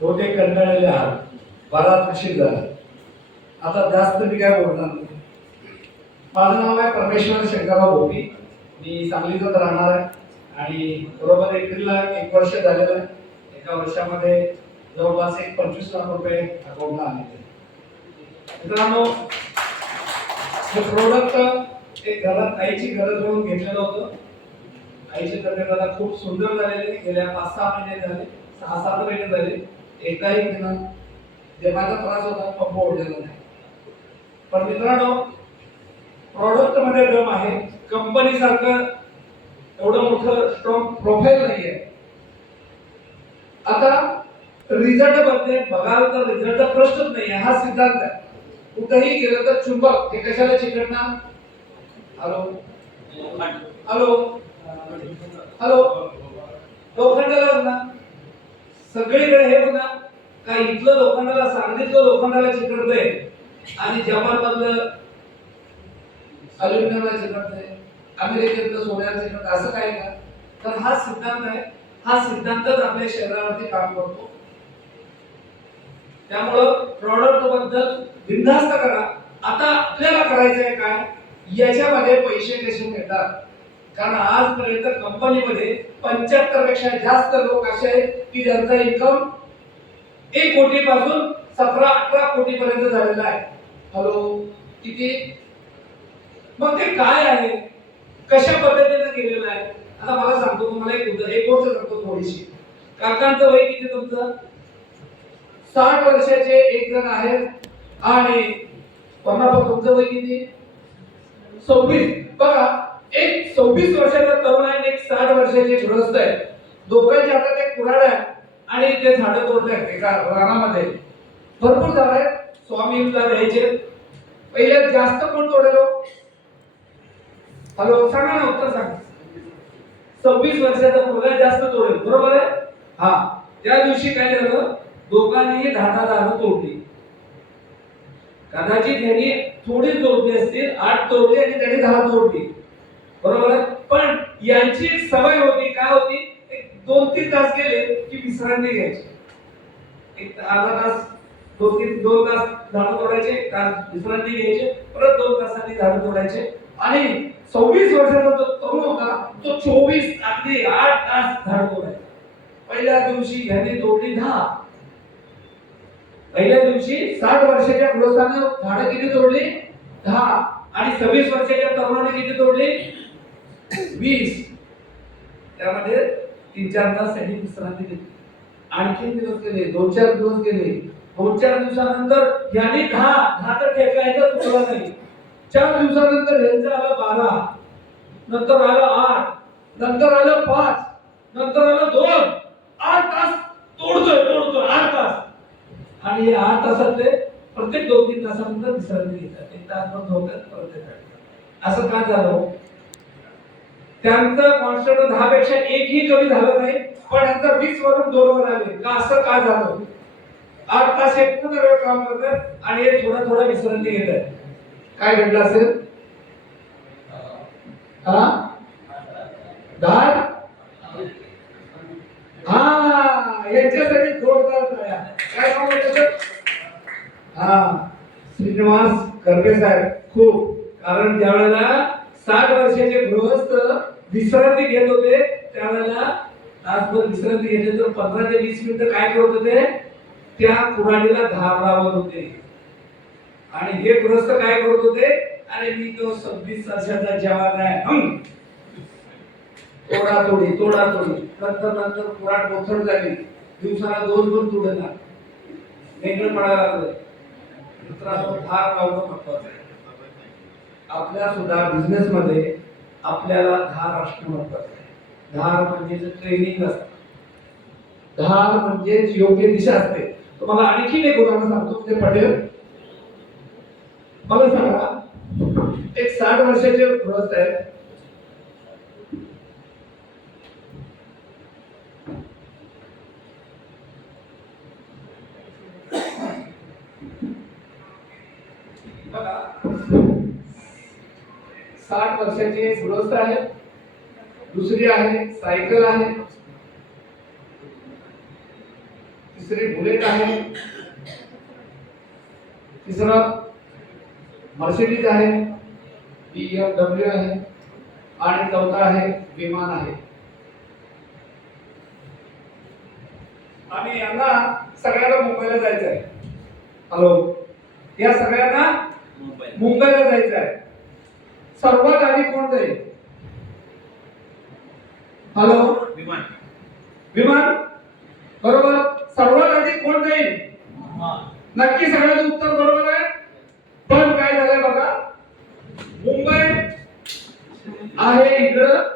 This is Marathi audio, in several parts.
होते कंटाळलेले आहात. बराच उशीर झाला. आता जास्त मी काय बोलणार नाही. माझं नाव आहे परमेश्वर शंकरराव भोपी. मी सांगलीतच राहणार आहे. आणि बरोबर एप्रिलला एक वर्ष झालेलं आहे. एका वर्षामध्ये जवळपास एक पंचवीस लाख रुपये अकाउंटला आलेले मित्रांनो हे प्रोडक्ट एक घरात आईची गरज म्हणून घेतलेलं होतं. आईची तब्येत आता खूप सुंदर झालेली गेल्या पाच सहा महिने झाले सहा सात महिने झाले. एकदाही तिनं माझा त्रास होता पंप ओढलेला नाही पण मित्रांनो प्रॉडक्टमध्ये दम आहे. कंपनी सारखं एवढं मोठं स्ट्रॉंग प्रोफाईल नाहीये. आता रिझल्ट बघते बघाल तर रिझल्टचा प्रश्नच नाही हा सिद्धांत आहे. कुठेही गेलं तर चुंबक. हे कशाला चिकटणार? हॅलो? हॅलो? हॅलो? लोखंडालाच सगळीकडे हे ना का इथलं लोखंडाला सांगलीतलं लोखंडाला चिकटतंय? आणि जपान मधलं अल्युमिनियमला चिकटतंय अमेरिकेतलं सोन्याला चिकटत असं काय का तर हा सिद्धांत आहे. हा सिद्धांतच आपल्या शरीरावरती काम करतो. त्यामुळं प्रॉडक्टबद्दल बिनधास्त करा. आता आपल्याला करायचंय काय? याच्यामध्ये पैसे कसे मिळतात? कारण आजपर्यंत कंपनीमध्ये पंच्याहत्तरपेक्षा जास्त लोक असे आहेत की ज्यांचा इन्कम एक कोटी पासून सतरा अठरा कोटी पर्यंत झालेला आहे. हॅलो? किती? मग ते काय आहे? कशा पद्धतीने केलेलं आहे? आता मला सांगतो तुम्हाला एक उदाहरण एक गोष्ट सांगतो थोडीशी. काकांचं वय किती तुमचं? साठ वर्षाचे एक जण आहेत आणि पन्नास तुमचं वय किती? सव्वीस. बघा एक सव्वीस वर्षाचा तरुण आहे आणि एक साठ वर्षाचे गृहस्थ आहे. दोघांच्या हातात एक कुऱ्हाड आहे. आणि ते झाडं तोडतायत एका रानामध्ये. भरपूर झाड आहेत. स्वामीला द्यायचे. पहिले जास्त कोण तोडेलो? हॅलो सांगा ना उत्तर सांगा. सव्वीस वर्षाचा मुलगा जास्त तोडेल बरोबर आहे? हा. त्या दिवशी काय झालं? दोघांनी दहा दहा झाडं तोडली. कदाचित यांनी थोडी तोडली असतील आठ तोडली आणि त्याने दहा तोडली. बरोबर आहे? पण यांची एक सवय होती काय होती? दोन तीन तास गेले की विश्रांती घ्यायची. एक अर्धा तास दोन तीन दोन तास झाडं तोडायचे एक तास विश्रांती घ्यायचे परत दोन तासांनी झाडं तोडायचे. आणि सव्वीस वर्षाचा जो तरुण होता तो चोवीस अगदी आठ तास झाड तोडायचा. पहिल्या दिवशी यांनी तोडली दहा. पहिल्या दिवशी साठ वर्षाच्या गृहस्थानं झाडं किती तोडली? दहा. आणि सव्वीस वर्षाच्या तरुणाने किती तोडली? वीस. त्यामध्ये तीन चार तास त्यांनी विश्रांती घेतली. आणखीन दिवस गेले दोन चार दिवस गेले. दोन चार दिवसानंतर यांनी दहा दहा तर ठेकायचा चुकला नाही. चार दिवसानंतर यांचं आलं बारा नंतर आलं आठ नंतर आलं पाच नंतर आलं दोन आठ तास तोडतोय तोडतोय आठ तास. आणि हे आठ तासातले प्रत्येक दोन तीन तासानंतर विसरले घेतात. एक तास पण झोपतात परत असं का झालं? त्यांचं कॉन्स्टंट दहा पेक्षा एकही कमी झालं नाही पण यांचं वीस वरून दोन वर आले. का असं का झालं? आठ तास पूर्ण वेळ काम करतात आणि हे थोडं थोडं विश्रांती घेत आहे. काय घडलं असेल? हा? धार हा यांच्यासाठी जोरदार टाळ्या. काय नाव हा श्रीनिवास कर्वे साहेब. खूप. कारण ज्या वेळेला साठ वर्षाचे गृहस्थ विश्रांती घेत होते. त्यावेळेला तासभर विश्रांती घेतली तर पंधरा ते वीस मिनिटं काय करत होते? त्या कुऱ्हाडीला धार लावत होते. आणि हे ग्रस्त काय करत होते? अरे मी तो सव्वीस वर्षाचा जवान आहे. तोडा तोडी तोडा तोडी नंतर नंतर कुऱ्हाड बोथड झाली. दिवसाला दोन दोन तुडला. वेगळं पडायला लागलं. मित्रांनो धार लावणं महत्वाचं आहे. आपल्या सुद्धा बिझनेसमध्ये मध्ये आपल्याला धार असणं महत्वाचं आहे धार म्हणजे ट्रेनिंग असतं. धार म्हणजे योग्य दिशा असते. तुम्हाला आणखीन एक उदाहरण सांगतो म्हणजे पटेल. मला सांगा एक साठ वर्षाचे ग्रस्त आहे. बघा साठ वर्षाचे गृहस्थ आहेत दुसरी आहे सायकल आहे. तिसरी बुलेट आहे. तिसरं मर्सिडीज आहे. डब्ल्यू आहे. आणि चौथा आहे विमान आहे. आणि यांना सगळ्यांना मुंबईला जायचं आहे हॅलो या सगळ्यांना मुंबईला जायचं आहे सर्वात आधी कोण जाईल हॅलो? विमान. विमान? बरोबर. सर्वात आधी कोण जाईल नक्की सगळ्यांचं उत्तर बरोबर आहे. पण काय झालंय बघा? मुंबई आहे इकडं.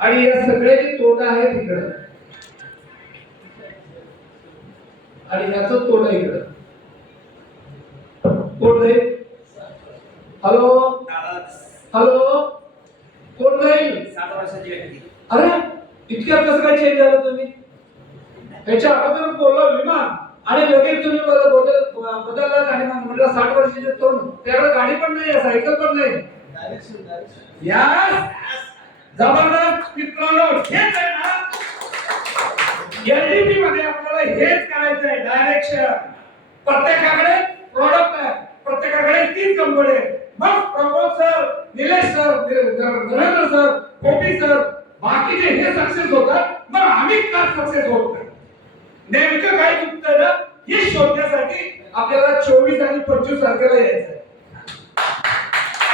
आणि या सगळ्याची तोट आहे तिकडं आणि याच तोट इकडं. हॅलो? हॅलो? कोण जाईल सात वर्षाची व्यक्ती. अरे इतक्या कसं काय चेंज झालं तुम्ही? त्याच्या अगोदर बोललो विमान आणि लगेच तुम्ही बदल बदल बदललात आणि मग म्हणलं साठ वर्षाचे तरुण त्याकडे गाडी पण नाही सायकल पण नाही. यास जबरदस्त मित्रांनो हेच आहे ना? एलडीपी मध्ये आपल्याला हेच करायचं आहे डायरेक्शन प्रत्येकाकडे प्रॉडक्ट आहे. प्रत्येकाकडे तीन कंपनी आहे मग Pramod sir Nilesh sir Narendra sir Gopi sir बाकीचे हे सक्सेस होतात मग आम्ही का सक्सेस होत नाही? नेमकं काय चुकतंय ना हे शोधण्यासाठी आपल्याला चोवीस आणि पंचवीस तारखेला यायचं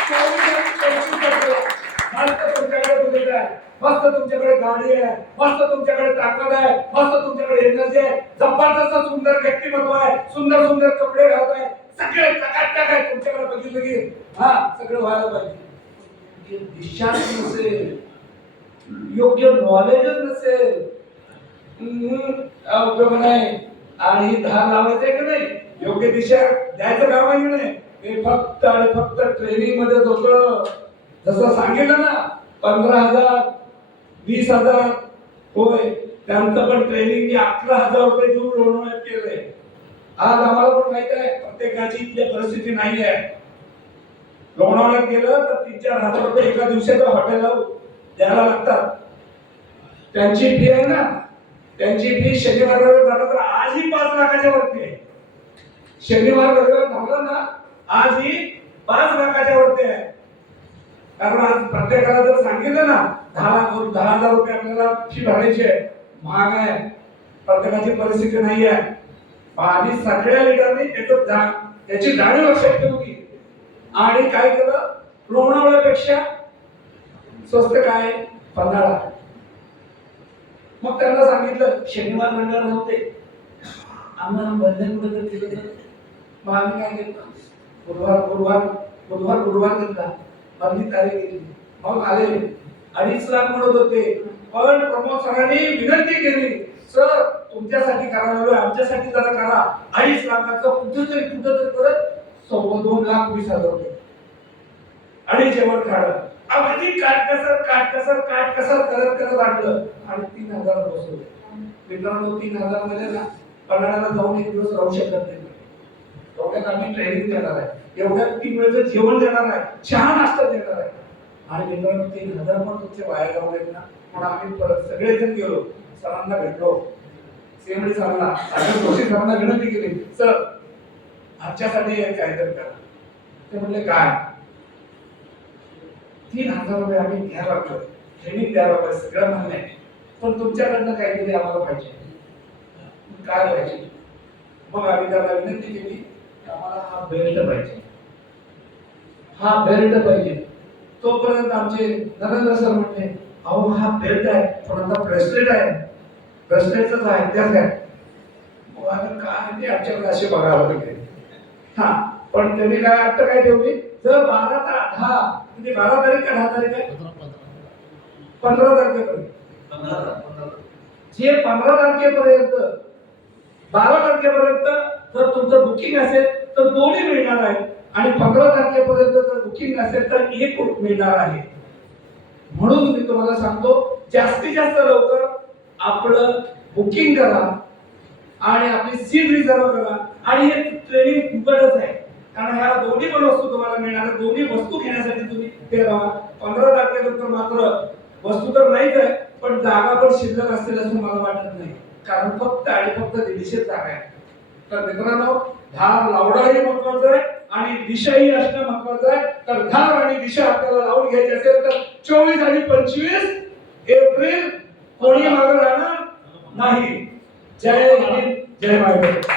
चोवीस तुमच्याकडे आहे. मस्त तुमच्याकडे गाडी आहे. मस्त तुमच्याकडे ताकद आहे. मस्त तुमच्याकडे एनर्जी आहे. जबरदस्त सुंदर व्यक्तिमत्व आहे. सुंदर सुंदर कपडे घालत आहे. सगळे टकाटक आहे तुमच्याकडे बघितलं की हा सगळं व्हायला पाहिजे. म्हणजे दिशा नसेल योग्य नॉलेजच नसेल हम्म, उपयोग नाही. आणि धार लावायचे की नाही? योग्य दिशा द्यायचं काम आहे की नाही? हे फक्त आणि फक्त ट्रेनिंगमध्ये होत. जसं सांगितलं ना पंधरा हजार वीस हजार होय. त्यांचं पण ट्रेनिंग अकरा हजार रुपये देऊन लोन केलंय. आज आम्हाला पण माहीत आहे प्रत्येकाची इथली परिस्थिती नाही आहे लोणावळ्यात गेलं तर तीन चार हजार रुपये एका दिवसाचं हॉटेल द्यायला लागतात. त्यांची फी आहे ना. त्यांची फी शनिवार रविवार झालं तर आजही पाच लाखाच्या वरती आहे. शनिवार रविवार झालं ना आजही पाच लाखाच्या वरती आहे. कारण आज प्रत्येकाला जर सांगितलं ना दहा लाख दहा हजार रुपये आपल्याला फी भरायची आहे महाग आहे. प्रत्येकाची परिस्थिती नाही आहे आणि सगळ्या लिडरनी त्याचं जा- त्याची जाणीव लक्षात ठेवली आणि काय केलं? लोणावळ्यापेक्षा स्वस्त काय? पन्हाळा. मग त्यांना सांगितलं शनिवार मंडळ नव्हते आम्हाला बंधन बंधन केलं तर मग आम्ही काय केलं? गुरुवार गुरुवार गुरुवार गुरुवार घेतला पहिली तारीख घेतली मग आले. अडीच लाख म्हणत होते. पण प्रमोद सरांनी विनंती केली. सर तुमच्यासाठी करायला आमच्यासाठी जरा करा. अडीच लाखाचं कुठेतरी कुठेतरी करत सव्वा दोन लाख वीस हजार रुपये. आणि जेवण खाणं. अगदी म्हणजे काटकसर काटकसर काटकसर करत करत आणलं. आणि तीन हजार बसवलं. मित्रांनो तीन हजारमध्ये ना पन्हाळ्याला जाऊन एक दिवस राहू शकत नाही. एवढ्यात आम्ही ट्रेनिंग देणार आहे. एवढ्यात तीन वेळचं जेवण देणार आहे. चहा नाश्ता देणार आहे. आणि मित्रांनो तीन हजार पण तुमचे वाया जाऊ नयेत ना. म्हणून आम्ही परत सगळेजण गेलो. सरांना भेटलो. सेमडी सरांना. सागर जोशी सरांना विनंती केली सर आमच्यासाठी एक काहीतरी करा. ते म्हणले काय? तीन हजार रुपये आम्ही घ्यायला लागलो. ट्रेनिंग द्यायला पाहिजे सगळं मान्य आहे. पण तुमच्याकडनं काहीतरी आम्हाला पाहिजे. काय पाहिजे मग आम्ही त्याला विनंती केली आम्हाला हा बेल्ट पाहिजे. हा बेल्ट पाहिजे. तोपर्यंत आमचे नरेंद्र सर म्हणले अहो हा बेल्ट आहे पण आता ब्रेसलेट आहे. ब्रेसलेटच आहे. त्याच काय काय ते आमच्याकडे असे बघायला लागले. हा पण त्यांनी काय आता काय ठेवली? जर बारा ता दहा म्हणजे बारा तारीख का दहा तारीख आहे? पंधरा तारखेपर्यंत. जे पंधरा तारखेपर्यंत बारा तारखेपर्यंत जर तुमचं बुकिंग असेल तर दोन्ही मिळणार आहे आणि पंधरा तारखेपर्यंत जर बुकिंग असेल तर एक मिळणार आहे. म्हणून मी तुम्हाला सांगतो जास्तीत जास्त लवकर आपलं बुकिंग करा आणि आपली सीट रिझर्व करा. आणि हे ट्रेनिंग फुकटच आहे. कारण ह्या दोन्ही पण वस्तू तुम्हाला मिळणार दोन्ही वस्तू घेण्यासाठी तुम्ही ते राहा. पंधरा तारखेनंतर मात्र वस्तू तर नाहीच आहे पण जागा पण शिल्लक असेल असं मला वाटत नाही. कारण फक्त आणि फक्त दीडशे जागा आहे तर मित्रांनो धार लावणंही महत्वाचं आहे आणि दिशाही असणं महत्वाचं आहे. तर धार आणि दिशा आपल्याला लावून घ्यायची असेल तर चोवीस आणि पंचवीस एप्रिल कोणी मागे राहणार नाही. जय हिंद जय महाराष्ट्र